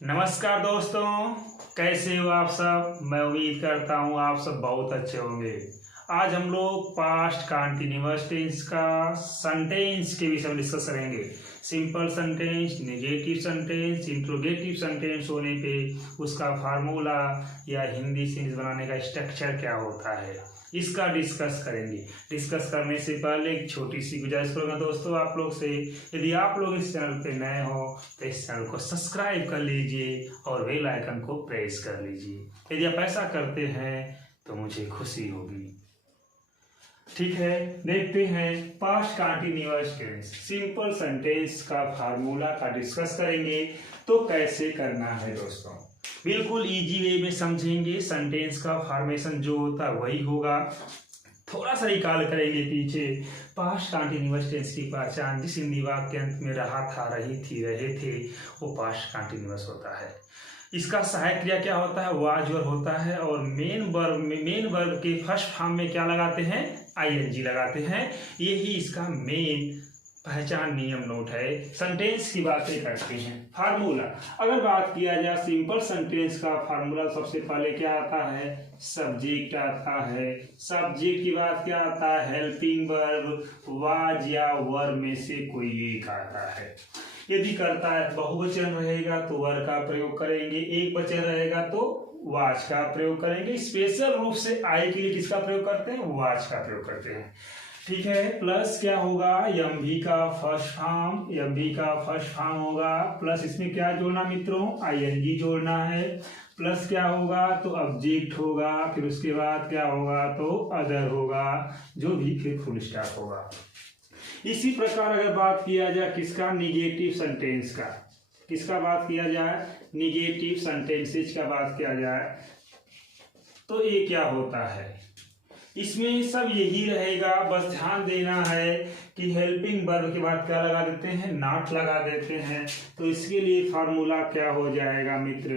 नमस्कार दोस्तों, कैसे हो आप सब। मैं उम्मीद करता हूँ आप सब बहुत अच्छे होंगे। आज हम लोग पास्ट कंटीन्यूअस टेंस का सेंटेंस के विषय में डिस्कस करेंगे। Simple sentence, negative sentence, interrogative sentence होने पे उसका फार्मूला या हिंदी सेंटेंस बनाने का स्ट्रक्चर क्या होता है, इसका डिस्कस करेंगे। डिस्कस करने से पहले एक छोटी सी गुजारिश करूँगा दोस्तों आप लोग से, यदि आप लोग इस चैनल पे नए हो तो इस चैनल को सब्सक्राइब कर लीजिए और बेल आइकन को प्रेस कर लीजिए। यदि आप ऐसा करते हैं तो मुझे खुशी होगी। ठीक है, देखते हैं past continuous tense simple sentence का फार्मूला का डिस्कस करेंगे। तो कैसे करना है दोस्तों, बिल्कुल इजी वे में समझेंगे। सेंटेंस का फॉर्मेशन जो होता है वही होगा। थोड़ा सा रिकॉल करेंगे पीछे। पास्ट कंटीन्यूअस टेंस की पहचान जिस हिंदी वाक्य अंत में रहा था, रही थी, रहे थे, वो पास्ट कंटीन्यूअस होता है। इसका सहायक क्रिया क्या होता है, वाज वर्ब होता है। और मेन वर्ब के फर्स्ट फॉर्म में क्या लगाते हैं, आईएनजी लगाते हैं। यही इसका मेन पहचान नियम नोट है। सेंटेंस की बातें करते हैं। फार्मूला अगर बात किया जाए सिंपल सेंटेंस का फार्मूला, सबसे पहले क्या आता है, सब्जेक्ट आता है। सब्जेक्ट की बात क्या आता है, हेल्पिंग वर्ब, वाज या वर में से कोई एक आता है। यदि करता है बहुवचन रहेगा तो वर का प्रयोग करेंगे, एक वचन रहेगा तो वाज का प्रयोग करेंगे। स्पेशल रूप से आई के लिए किसका प्रयोग करते हैं, वाज का प्रयोग करते हैं। ठीक है, प्लस क्या होगा, एमवी का फर्स्ट फॉर्म होगा। प्लस इसमें क्या जोड़ना मित्रों, आईएनजी जोड़ना है। प्लस क्या होगा तो ऑब्जेक्ट होगा, फिर उसके बाद क्या होगा तो अदर होगा, जो भी फिर फुल स्टॉप होगा। इसी प्रकार अगर बात किया जाए किसका, निगेटिव सेंटेंस का, किसका बात किया जाए, निगेटिव सेंटेंसेस का बात किया जाए तो ये क्या होता है, इसमें सब यही रहेगा। बस ध्यान देना है कि हेल्पिंग वर्ब के बाद क्या लगा देते हैं, नॉट लगा देते हैं। तो इसके लिए फार्मूला क्या हो जाएगा मित्र,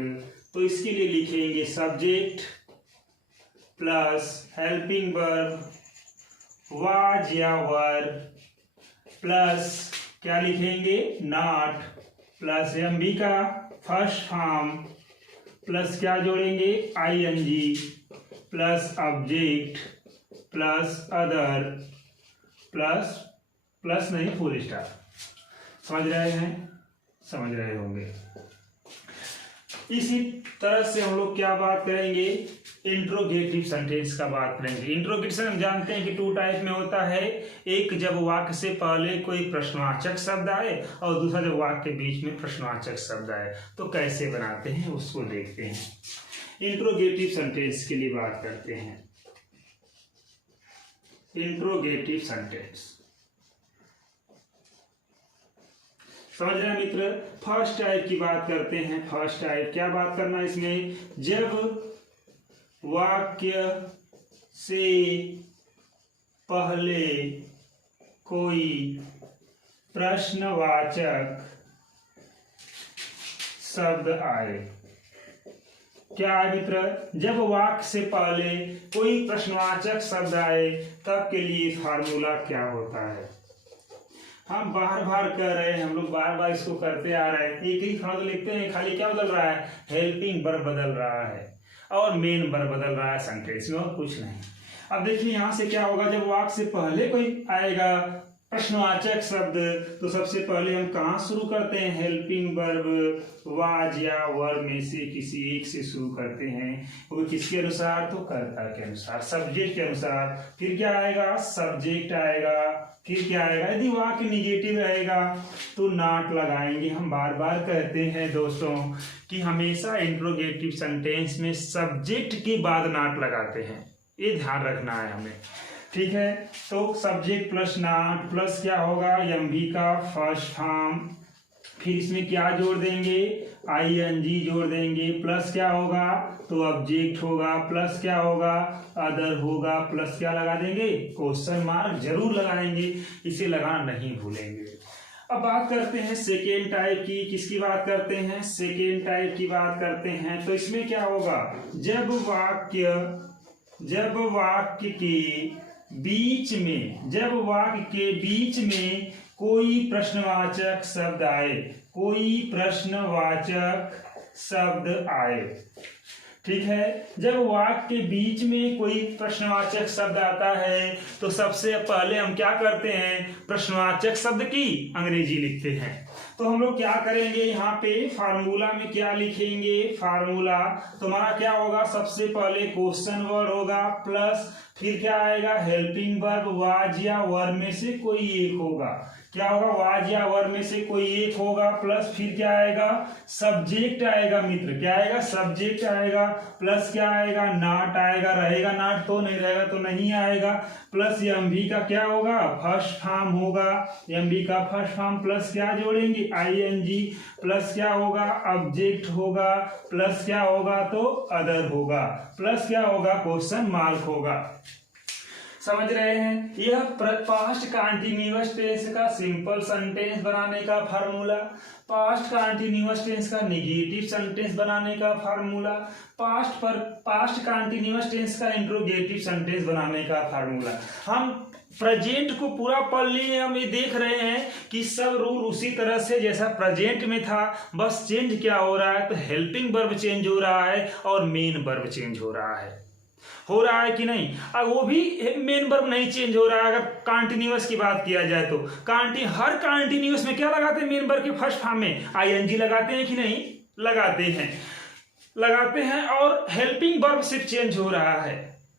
तो इसके लिए लिखेंगे subject plus helping verb was या वर प्लस क्या लिखेंगे, नॉट प्लस एमबी का फर्स्ट फॉर्म प्लस क्या जोड़ेंगे, ING plus object plus other plus नहीं फुल स्टॉप। समझ रहे हैं, समझ रहे होंगे। इसी तरह से हम लोग क्या बात करेंगे, इंट्रोगेटिव सेंटेंस का बात करेंगे। इंट्रोगेशन हम जानते हैं कि टू टाइप में होता है। एक जब वाक्य से पहले कोई प्रश्नवाचक शब्द आए और दूसरा जब वाक्य के बीच में प्रश्नवाचक शब्द आए। तो कैसे बनाते हैं उसको देखते हैं। इंट्रोगेटिव सेंटेंस के लिए बात करते हैं। इंट्रोगेटिव सेंटेंस समझ रहे हैं मित्र। फर्स्ट टाइप की बात करते हैं। फर्स्ट टाइप क्या बात करना, इसमें जब वाक्य से पहले कोई प्रश्नवाचक शब्द आए। क्या है मित्र, जब वाक्य से पहले कोई प्रश्नवाचक शब्द आए तब के लिए फार्मूला क्या होता है। हम बार बार कर रहे हैं, हम लोग बार बार इसको करते आ रहे हैं। एक ही शब्द लिखते हैं, खाली क्या बदल रहा है, हेल्पिंग वर्ब बदल रहा है और मेन वर्ब बदल रहा है सेंटेंस में, और कुछ नहीं। अब देखिए यहाँ से क्या होगा, जब वाक्य से पहले कोई आएगा प्रश्नवाचक शब्द तो सबसे पहले हम कहाँ शुरू करते हैं, हेल्पिंग वर्ब वाज या वर में से किसी एक से शुरू करते हैं। वो किसके अनुसार, तो कर्ता के अनुसार, सब्जेक्ट के अनुसार। फिर क्या आएगा, सब्जेक्ट आएगा। फिर क्या आएगा, यदि वाक्य निगेटिव रहेगा तो नॉट लगाएंगे। हम बार बार कहते हैं दोस्तों कि हमेशा इंट्रोगेटिव सेंटेंस में सब्जेक्ट के बाद नॉट लगाते हैं, ये ध्यान रखना है हमें। ठीक है, तो सब्जेक्ट प्लस नॉट प्लस क्या होगा, एमवी का फर्स्ट फॉर्म, फिर इसमें क्या जोड़ देंगे, आईएनजी जोड़ देंगे। प्लस क्या होगा तो ऑब्जेक्ट होगा, प्लस क्या होगा अदर होगा, प्लस क्या लगा देंगे, क्वेश्चन मार्क जरूर लगाएंगे, इसे लगाना नहीं भूलेंगे। अब बात करते हैं सेकेंड टाइप की। किसकी बात करते हैं, सेकेंड टाइप की बात करते हैं। तो इसमें क्या होगा, जब वाक्य के बीच में कोई प्रश्नवाचक शब्द आए, कोई प्रश्नवाचक शब्द आए। ठीक है, जब वाक्य के बीच में कोई प्रश्नवाचक शब्द आता है तो सबसे पहले हम क्या करते हैं, प्रश्नवाचक शब्द की अंग्रेजी लिखते हैं। तो हम लोग क्या करेंगे, यहाँ पे फार्मूला में क्या लिखेंगे, फार्मूला तो हमारा क्या होगा, सबसे पहले क्वेश्चन वर्ड होगा प्लस फिर क्या आएगा, हेल्पिंग वर्ब, वाज या वर में से कोई एक होगा। क्या होगा, वाज या वर में से कोई एक होगा, प्लस फिर क्या आएगा, सब्जेक्ट आएगा मित्र, क्या आएगा, सब्जेक्ट आएगा, प्लस क्या आएगा, नॉट आएगा, रहेगा नॉट तो नहीं रहेगा तो नहीं आएगा, प्लस एमवी का क्या होगा, फर्स्ट फॉर्म होगा, एमवी का फर्स्ट फॉर्म, प्लस क्या जोड़ेंगे, आईएनजी, प्लस क्या होगा, ऑब्जेक्ट होगा, प्लस क्या होगा तो अदर होगा, प्लस क्या होगा, क्वेश्चन मार्क होगा। समझ रहे हैं, यह पास्ट कंटीन्यूअस टेंस का सिंपल सेंटेंस बनाने का फार्मूला, पास्ट कंटीन्यूअस टेंस का नेगेटिव सेंटेंस बनाने का फार्मूला, पास्ट कंटीन्यूअस टेंस का इंट्रोगेटिव सेंटेंस बनाने का फार्मूला। हम प्रेजेंट को पूरा पढ़ लिए, हम ये देख रहे हैं कि सब रूल उसी तरह से जैसा प्रेजेंट में था, बस चेंज क्या हो रहा है, तो हेल्पिंग वर्ब चेंज हो रहा है और मेन वर्ब चेंज हो रहा है कि नहीं। अब वो भी मेन वर्ब नहीं चेंज हो रहा है। अगर कंटीन्यूअस की बात किया जाए तो हर कंटीन्यूअस में क्या लगाते हैं, मेन वर्ब के फर्स्ट फॉर्म में आईएनजी लगाते हैं कि नहीं, लगाते हैं और हेल्पिंग वर्ब सिर्फ चेंज हो रहा है।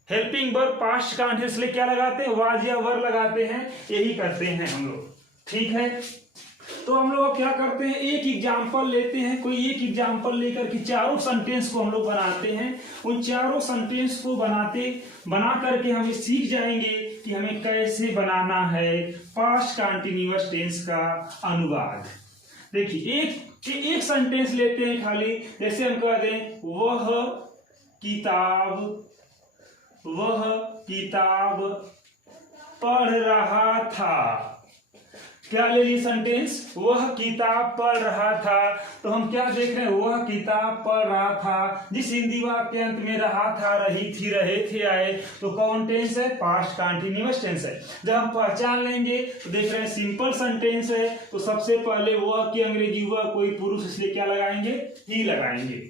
हेल्पिंग वर्ब पास्ट कंटीन्यूअस लिए क्या लगाते हैं, वाज या वर लगाते हैं, यही करते हैं हम लोग। ठीक है, तो हम लोग क्या करते हैं, एक एग्जाम्पल लेते हैं, कोई एक एग्जाम्पल लेकर के चारों सेंटेंस को हम लोग बनाते हैं। उन चारों सेंटेंस को बना करके हम सीख जाएंगे कि हमें कैसे बनाना है पास्ट कंटीन्यूअस टेंस का अनुवाद। देखिए एक सेंटेंस लेते हैं खाली, जैसे हम कह दें वह किताब पढ़ रहा था। क्या ले ली सेंटेंस, वह किताब पढ़ रहा था। तो हम क्या देख रहे हैं, वह किताब पढ़ रहा था। जिस हिंदी वाक्य के अंत में रहा था, रही थी, रहे थे आए, तो कौन टेंस है, पास्ट कंटीन्यूअस टेंस है। जब हम पहचान लेंगे तो देख रहे हैं सिंपल सेंटेंस है, तो सबसे पहले वह की अंग्रेजी वह कोई पुरुष, इसलिए क्या लगाएंगे, ही लगाएंगे।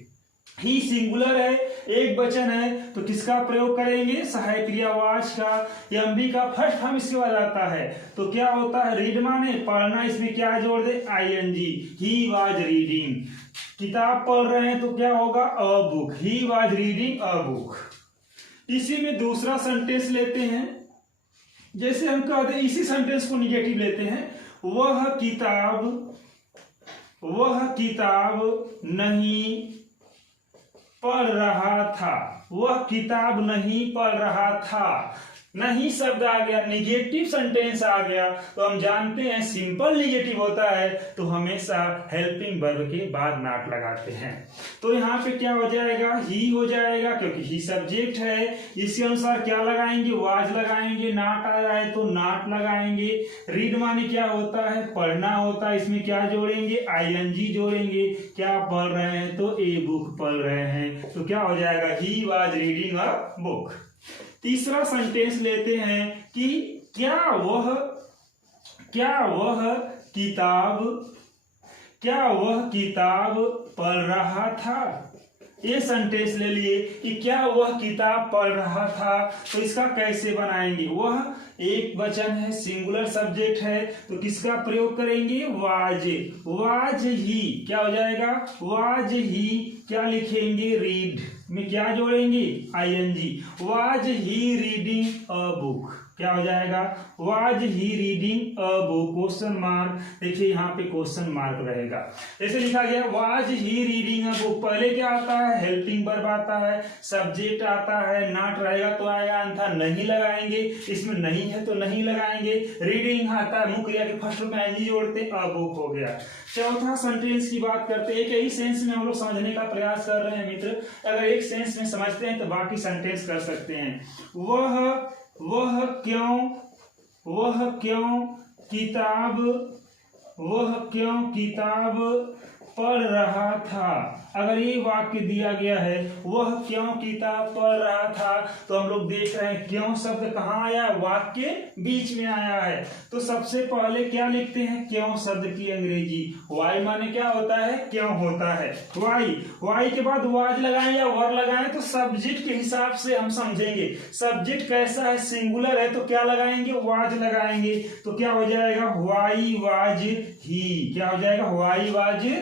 ही सिंगुलर है, एक वचन है, तो किसका प्रयोग करेंगे, सहायक क्रिया वाज का। एमवी का फर्स्ट फॉर्म इसके बाद आता है, तो क्या होता है, रीड माने पढ़ना, इसमें क्या जोड़ दे, आईएनजी। ही वाज रीडिंग, किताब पढ़ रहे हैं तो क्या होगा, a book, he was reading a book. इसी में दूसरा सेंटेंस लेते हैं, जैसे हम कहते हैं, इसी सेंटेंस को निगेटिव लेते हैं, वह किताब नहीं पढ़ रहा था। वह किताब नहीं पढ़ रहा था, नहीं शब्द आ गया, निगेटिव सेंटेंस आ गया, तो हम जानते हैं सिंपल निगेटिव होता है तो हमेशा हेल्पिंग वर्ब के बाद नॉट लगाते हैं। तो यहाँ पे क्या हो जाएगा, ही हो जाएगा, क्योंकि ही सब्जेक्ट है। इसके अनुसार क्या लगाएंगे, वाज लगाएंगे, नॉट आ रहा है तो नॉट लगाएंगे। रीड माने क्या होता है, पढ़ना होता है, इसमें क्या जोड़ेंगे, आईएनजी जोड़ेंगे। क्या पढ़ रहे हैं, तो ए बुक पढ़ रहे हैं, तो क्या हो जाएगा, he was reading a book. तीसरा सेंटेंस लेते हैं कि क्या वह किताब पढ़ रहा था। ये सेंटेंस ले लिए कि क्या वह किताब पढ़ रहा था, तो इसका कैसे बनाएंगे, वह एक वचन है, सिंगुलर सब्जेक्ट है, तो किसका प्रयोग करेंगे, वाज ही। क्या हो जाएगा, वाज ही, क्या लिखेंगे, रीड में क्या जोड़ेंगे, ING. Was he reading a book, क्या हो जाएगा, was he reading a book, question mark. देखिए यहाँ पे क्वेश्चन मार्क रहेगा, जैसे लिखा गया was he reading a book. पहले क्या आता है, हेल्पिंग वर्ब आता है, सब्जेक्ट आता है, नॉट रहेगा तो आएगा, अन्यथा नहीं लगाएंगे, इसमें नहीं है तो नहीं लगाएंगे। रीडिंग आता है, मुख्य क्रिया के फर्स्ट में एनजी जोड़ते, अ बुक हो गया। चौथा सेंटेंस की बात करते हैं, एक ही सेंस में हम लोग समझने का प्रयास कर रहे हैं मित्र। अगर एक सेंस में समझते हैं तो बाकी सेंटेंस कर सकते हैं। वह क्यों किताब पढ़ रहा था। अगर ये वाक्य दिया गया है, वह क्यों किताब पढ़ रहा था, तो हम लोग देख रहे हैं क्यों शब्द कहाँ आया, वाक्य बीच में आया है। तो सबसे पहले क्या लिखते हैं, क्यों शब्द की अंग्रेजी। वाई माने क्या होता है, क्यों होता है। वाई के बाद वाज लगाएं या वर लगाएं तो सब्जेक्ट के हिसाब से हम समझेंगे। सब्जेक्ट कैसा है, सिंगुलर है तो क्या लगाएंगे, वाज लगाएंगे। तो क्या हो जाएगा, वाई वाज ही। क्या हो जाएगा, वाई वाज ही।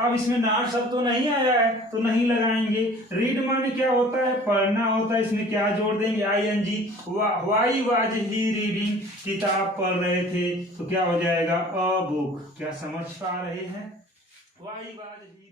अब इसमें नॉट शब्द तो नहीं आया है तो नहीं लगाएंगे। रीड माने क्या होता है, पढ़ना होता है। इसमें क्या जोड़ देंगे, ING. Why was he reading, किताब पढ़ रहे थे। तो क्या हो जाएगा, अ बुक। क्या समझ पा रहे हैं, वाई वाज ही।